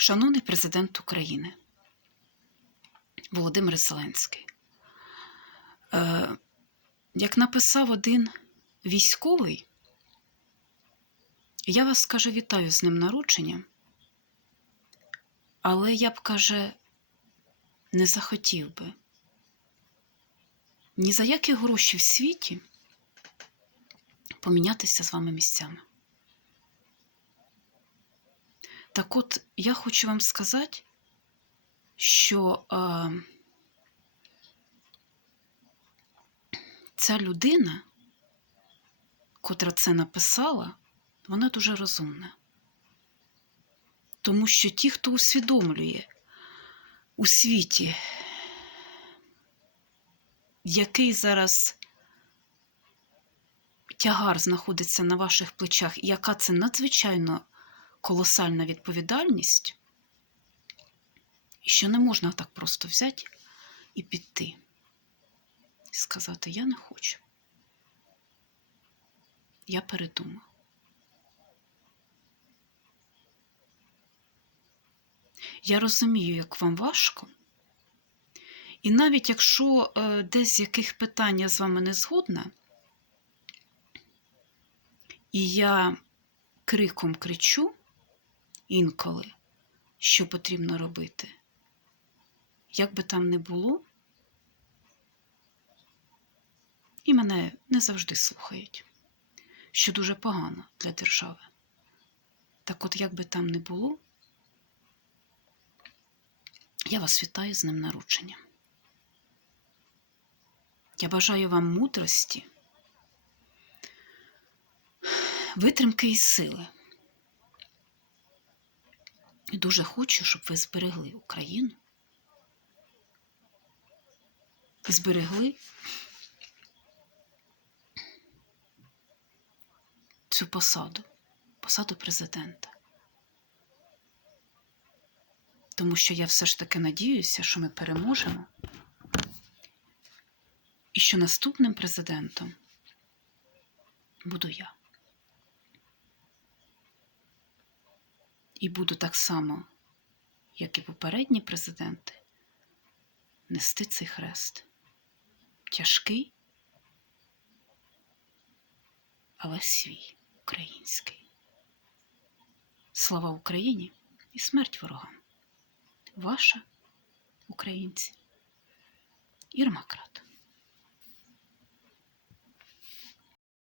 Шановний президент України Володимир Зеленський, е, як написав один військовий, я вас каже, вітаю з ним народження, але я б каже, не захотів би ні за які гроші в світі помінятися з вами місцями. Так от я хочу вам сказати, що е, ця людина, котра це написала, вона дуже розумна. Тому що ті, хто усвідомлює у світі, який зараз тягар знаходиться на ваших плечах, і яка це надзвичайно колосальна відповідальність, що не можна так просто взяти і піти. І сказати, я не хочу. Я передумав. Я розумію, як вам важко. І навіть якщо е, десь яких питань я з вами не згодна, і я криком кричу інколи, що потрібно робити, як би там не було, і мене не завжди слухають, що дуже погано для держави. Так от, як би там не було, я вас вітаю з ним народження. Я бажаю вам мудрості, витримки і сили. І дуже хочу, щоб ви зберегли Україну. Зберегли цю посаду, посаду президента. Тому що я все ж таки надіюся, що ми переможемо. І що наступним президентом буду я. І буду так само, як і попередні президенти, нести цей хрест. Тяжкий, але свій український. Слава Україні і смерть ворогам! Ваша, українці, Ірма Крат.